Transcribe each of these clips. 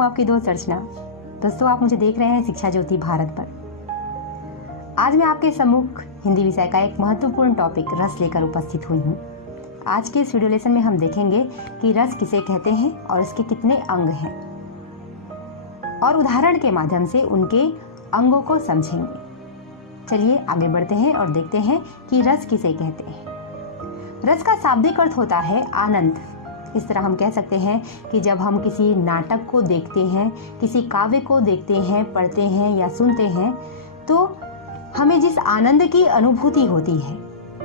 हूँ आपकी दोस्त अर्चना। दोस्तों, आप मुझे देख रहे हैं शिक्षा ज्योति भारत पर। आज मैं आपके सम्मुख हिंदी विषय का एक महत्वपूर्ण टॉपिक रस लेकर उपस्थित हुई हूँ। आज के इस वीडियो लेसन में हम देखेंगे कि रस किसे कहते हैं और इसके कितने अंग हैं, और उदाहरण के माध्यम से उनके अंगों को समझेंगे। चलिए आगे बढ़ते हैं और देखते हैं कि रस किसे कहते हैं। रस का शाब्दिक अर्थ होता है आनंद। इस तरह हम कह सकते हैं कि जब हम किसी नाटक को देखते हैं, किसी काव्य को देखते हैं, पढ़ते हैं या सुनते हैं, तो हमें जिस आनंद की अनुभूति होती है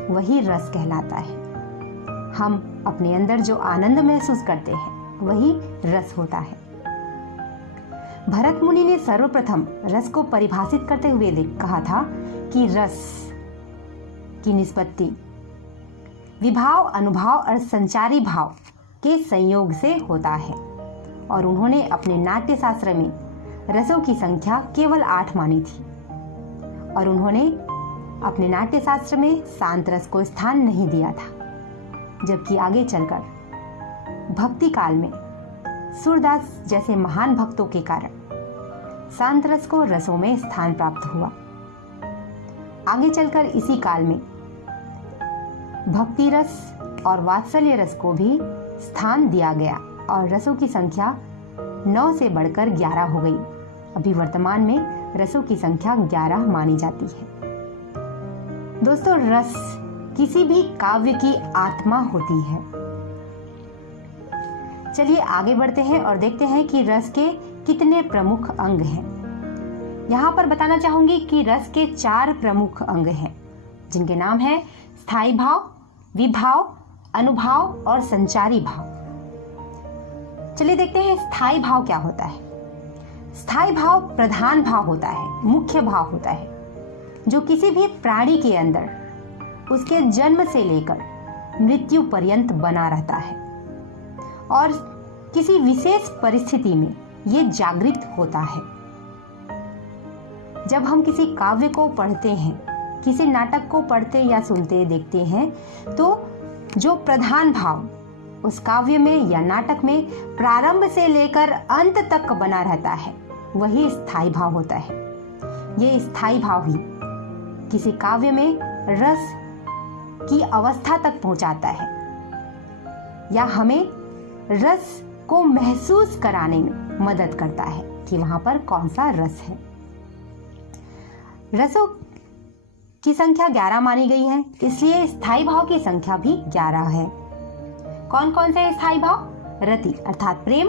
वही रस कहलाता है। हम अपने अंदर जो आनंद महसूस करते हैं वही रस होता है। भरत मुनि ने सर्वप्रथम रस को परिभाषित करते हुए कहा था कि रस की निष्पत्ति विभाव, अनुभाव और संचारी भाव के संयोग से होता है, और उन्होंने अपने नाट्य शास्त्र में रसों की संख्या केवल 8 मानी थी, और उन्होंने अपने नाट्य शास्त्र में शांत रस को स्थान नहीं दिया था। जबकि आगे चलकर भक्ति काल में सूरदास जैसे महान भक्तों के कारण शांत रस को रसों में स्थान प्राप्त हुआ। आगे चलकर इसी काल में भक्ति रस और वात्सल्य रस को भी स्थान दिया गया, और रसों की संख्या 9 से बढ़कर 11 हो गई। अभी वर्तमान में रसों की संख्या 11 मानी जाती है। दोस्तों, रस किसी भी काव्य की आत्मा होती है। चलिए आगे बढ़ते हैं और देखते हैं कि रस के कितने प्रमुख अंग हैं। यहाँ पर बताना चाहूंगी कि रस के 4 प्रमुख अंग हैं, जिनके नाम हैं स्थायी भाव, विभाव, अनुभाव और संचारी भाव। चलिए देखते हैं स्थायी भाव क्या होता है। स्थायी भाव प्रधान भाव होता है, मुख्य भाव होता है, जो किसी भी प्राणी के अंदर उसके जन्म से लेकर मृत्यु पर्यंत बना रहता है, और किसी विशेष परिस्थिति में ये जागृत होता है। जब हम किसी काव्य को पढ़ते हैं, किसी नाटक को पढ़ते या सुनते देखते हैं, तो जो प्रधान भाव उस काव्य में या नाटक में प्रारंभ से लेकर अंत तक बना रहता है वही स्थायी भाव होता है। ये स्थायी भाव ही किसी काव्य में रस की अवस्था तक पहुंचाता है, या हमें रस को महसूस कराने में मदद करता है कि वहां पर कौन सा रस है। रसों की संख्या 11 मानी गई है, इसलिए स्थायी भाव की संख्या भी 11 है। कौन कौन से स्थायी भाव? रति अर्थात प्रेम,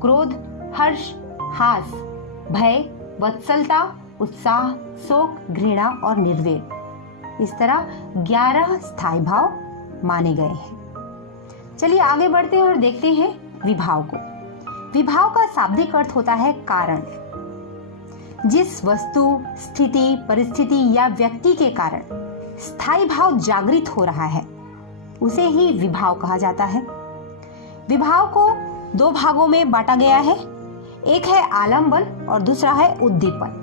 क्रोध, हर्ष, हास, भय, वत्सलता, उत्साह, शोक, घृणा और निर्वेद। इस तरह 11 स्थायी भाव माने गए हैं। चलिए आगे बढ़ते हैं और देखते हैं विभाव को। विभाव का शाब्दिक अर्थ होता है कारण। जिस वस्तु, स्थिति, परिस्थिति या व्यक्ति के कारण स्थायी भाव जागृत हो रहा है उसे ही विभाव कहा जाता है। विभाव को 2 भागों में बांटा गया है। एक है आलंबन और दूसरा है उद्दीपन।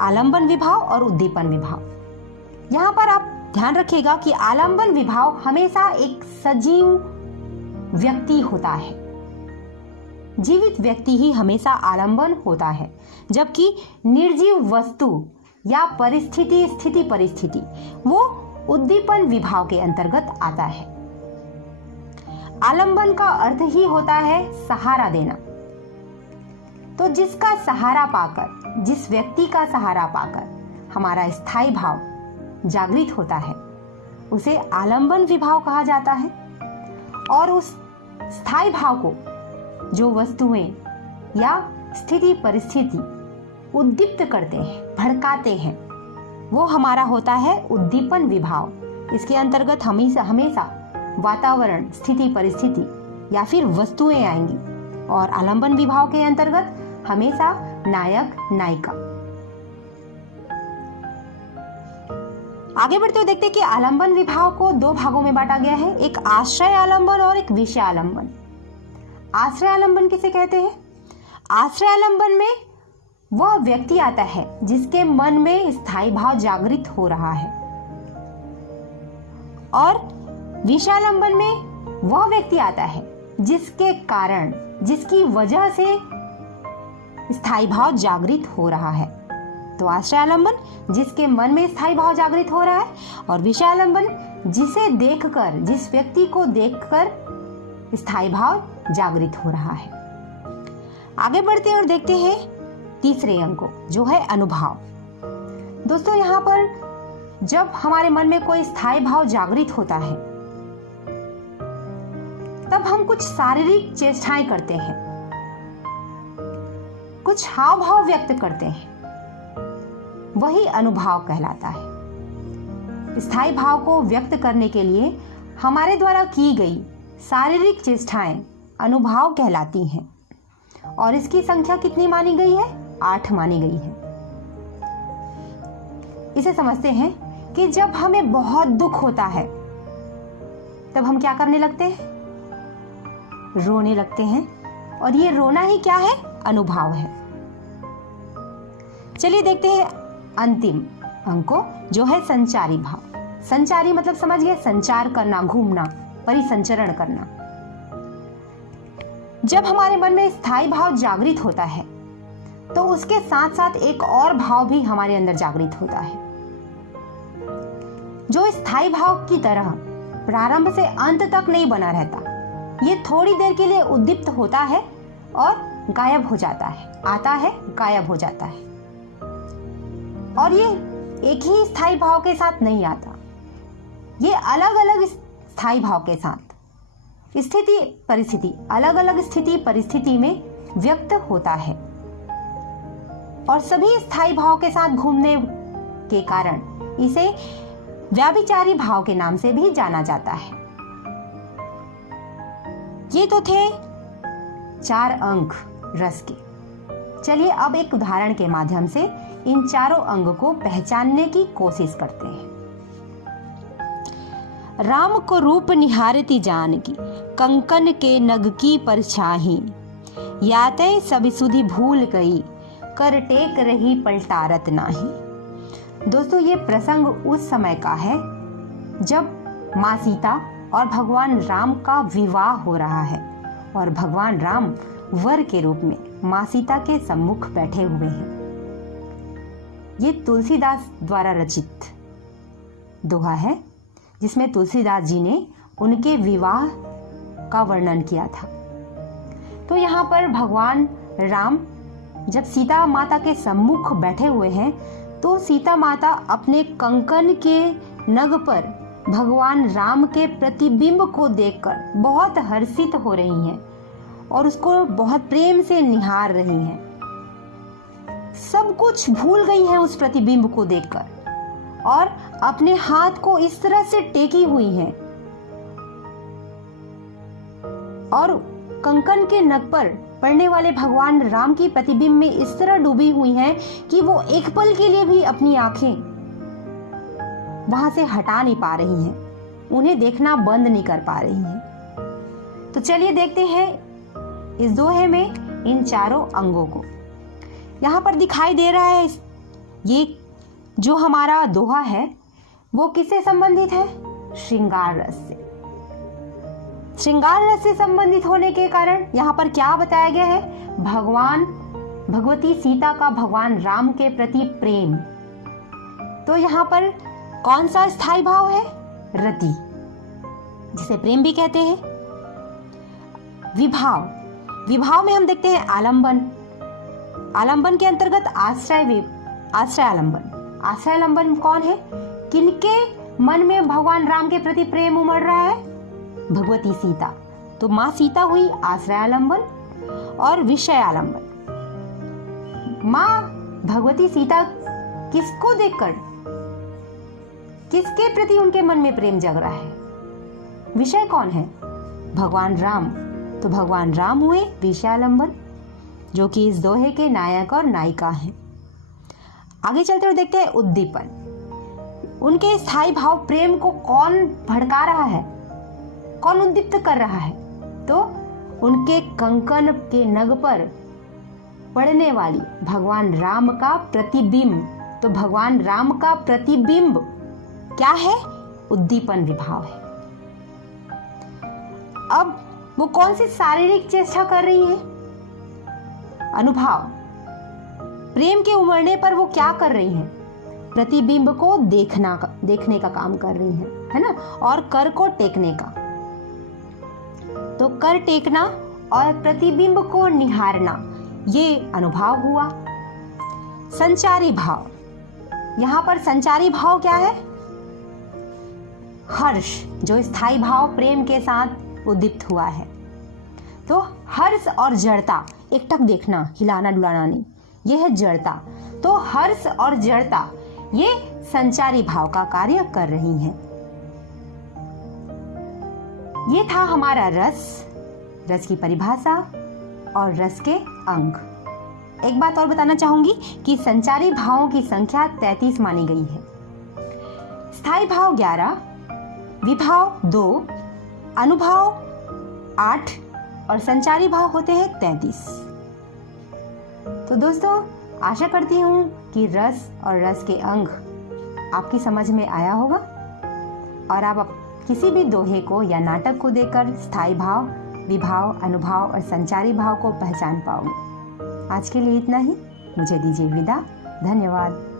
आलंबन विभाव और उद्दीपन विभाव। यहाँ पर आप ध्यान रखिएगा कि आलंबन विभाव हमेशा एक सजीव व्यक्ति होता है। जीवित व्यक्ति ही हमेशा आलंबन होता है, जबकि निर्जीव वस्तु या परिस्थिति, स्थिति परिस्थिति वो उद्दीपन विभाव के अंतर्गत आता है। आलंबन का अर्थ ही होता है सहारा देना। तो जिसका सहारा पाकर, जिस व्यक्ति का सहारा पाकर हमारा स्थायी भाव जागृत होता है उसे आलंबन विभाव कहा जाता है। और उस स्थायी भाव को जो वस्तुएं या स्थिति परिस्थिति उद्दीप्त करते हैं, भड़काते हैं, वो हमारा होता है उद्दीपन विभाव। इसके अंतर्गत हमेशा वातावरण, स्थिति परिस्थिति या फिर वस्तुएं आएंगी, और आलंबन विभाव के अंतर्गत हमेशा नायक नायिका। आगे बढ़ते हुए देखते हैं कि आलंबन विभाव को 2 भागों में बांटा गया है। एक आश्रय आलंबन और एक विषय आलंबन। आश्रय आलंबन किसे कहते हैं? आश्रय आलंबन में वह व्यक्ति आता है जिसके मन में स्थायी भाव जागृत हो रहा है, और विषयालंबन में वह व्यक्ति आता है जिसके कारण जिसकी वजह से स्थायी भाव जागृत हो रहा है। तो आश्रयालंबन जिसके मन में स्थायी भाव जागृत हो रहा है, और विषयालंबन जिसे देखकर, जिस व्यक्ति को देखकर स्थायी भाव जागृत हो रहा है। आगे बढ़ते हैं और देखते हैं तीसरे अंग को, जो है अनुभाव। दोस्तों, यहाँ पर जब हमारे मन में कोई स्थायी भाव जागृत होता है तब हम कुछ शारीरिक चेष्टाएं करते हैं, कुछ हाव भाव व्यक्त करते हैं, वही अनुभाव कहलाता है। स्थायी भाव को व्यक्त करने के लिए हमारे द्वारा की गई शारीरिक चेष्टाएं अनुभाव कहलाती हैं, और इसकी संख्या कितनी मानी गई है? 8 मानी गई है। इसे समझते हैं कि जब हमें बहुत दुख होता है तब हम क्या करने लगते हैं? रोने लगते हैं, और ये रोना ही क्या है? अनुभाव है। चलिए देखते हैं अंतिम अंग को, जो है संचारी भाव। संचारी मतलब समझ गए, संचार करना, घूमना, परिसंचरण करना। जब हमारे मन में स्थायी भाव जागृत होता है तो उसके साथ साथ एक और भाव भी हमारे अंदर जागृत होता है, जो स्थायी भाव की तरह प्रारंभ से अंत तक नहीं बना रहता। ये थोड़ी देर के लिए उद्दीप्त होता है और गायब हो जाता है, आता है, गायब हो जाता है। और ये एक ही स्थायी भाव के साथ नहीं आता, ये अलग अलग स्थायी भाव के साथ स्थिति परिस्थिति, अलग अलग स्थिति परिस्थिति में व्यक्त होता है, और सभी स्थायी भाव के साथ घूमने के कारण इसे व्याभिचारी भाव के नाम से भी जाना जाता है। ये तो थे 4 अंग रस के। चलिए अब एक उदाहरण के माध्यम से इन चारों अंग को पहचानने की कोशिश करते हैं। राम को रूप निहारती जानकी, कंकन के नग की परछाही, याते सब सुधि भूल गई, कर टेक रही पलटारत नाही। दोस्तों, ये प्रसंग उस समय का है जब माँ सीता और भगवान राम का विवाह हो रहा है, और भगवान राम वर के रूप में माँ सीता के सम्मुख बैठे हुए हैं। ये तुलसीदास द्वारा रचित दोहा है, जिसमें तुलसीदास जी ने उनके विवाह का वर्णन किया था। तो यहाँ पर भगवान राम जब सीता माता के सम्मुख बैठे हुए हैं, तो सीता माता अपने कंकन के नग पर भगवान राम के प्रतिबिंब को देखकर बहुत हर्षित हो रही हैं और उसको बहुत प्रेम से निहार रही हैं। सब कुछ भूल गई हैं उस प्रतिबिंब को देखकर, और अपने हाथ को इस तरह से टेकी हुई हैं और कंकन के नग पर पड़ने वाले भगवान राम की प्रतिबिंब में इस तरह डूबी हुई हैं कि वो एक पल के लिए भी अपनी आंखें वहां से हटा नहीं पा रही हैं, उन्हें देखना बंद नहीं कर पा रही हैं। तो चलिए देखते हैं इस दोहे में इन चारों अंगों को। यहाँ पर दिखाई दे रहा है, ये जो हमारा दोहा है वो किससे संबंधित है? श्रृंगार रस से। श्रृंगार रस से संबंधित होने के कारण यहाँ पर क्या बताया गया है? भगवती सीता का भगवान राम के प्रति प्रेम। तो यहाँ पर कौन सा स्थायी भाव है? रति, जिसे प्रेम भी कहते हैं। विभाव, विभाव में हम देखते हैं आलंबन। आलंबन के अंतर्गत आश्रय आलंबन। आश्रय आलंबन कौन है? किनके मन में भगवान राम के प्रति प्रेम उमड़ रहा है? भगवती सीता। तो माँ सीता हुई आश्रय आलंबन। और विषय आलंबन, माँ भगवती सीता किसको देखकर, किसके प्रति उनके मन में प्रेम जग रहा है? विषय कौन है? भगवान राम। तो भगवान राम हुए विषयालंबन, जो कि इस दोहे के नायक और नायिका हैं। आगे चलते हुए देखते हैं उद्दीपन। उनके स्थायी भाव प्रेम को कौन भड़का रहा है, कौन उद्दीप्त कर रहा है? तो उनके कंकन के नग पर पड़ने वाली भगवान राम का प्रतिबिंब। तो भगवान राम का प्रतिबिंब क्या है? उद्दीपन विभाव है। अब वो कौन सी शारीरिक चेष्टा कर रही है? अनुभाव, प्रेम के उमड़ने पर वो क्या कर रही हैं? प्रतिबिंब को देखने का काम कर रही है ना, और कर को टेकने का। तो कर टेकना और प्रतिबिंब को निहारना, ये अनुभाव हुआ। संचारी भाव, यहां पर संचारी भाव क्या है? हर्ष, जो स्थायी भाव प्रेम के साथ उद्दीप्त हुआ है। तो हर्ष और जड़ता, एकटक देखना, हिलाना डुलाना नहीं, यह है जड़ता। तो हर्ष और जड़ता ये संचारी भाव का कार्य कर रही हैं। ये था हमारा रस की परिभाषा और रस के अंग। एक बात और बताना चाहूंगी कि संचारी भावों की संख्या 33 मानी गई है। स्थायी भाव 11, विभाव 2, अनुभाव 8 और संचारी भाव होते हैं 33। तो दोस्तों, आशा करती हूँ कि रस और रस के अंग आपकी समझ में आया होगा और आप किसी भी दोहे को या नाटक को देखकर स्थायी भाव, विभाव, अनुभाव और संचारी भाव को पहचान पाओगे। आज के लिए इतना ही। मुझे दीजिए विदा। धन्यवाद।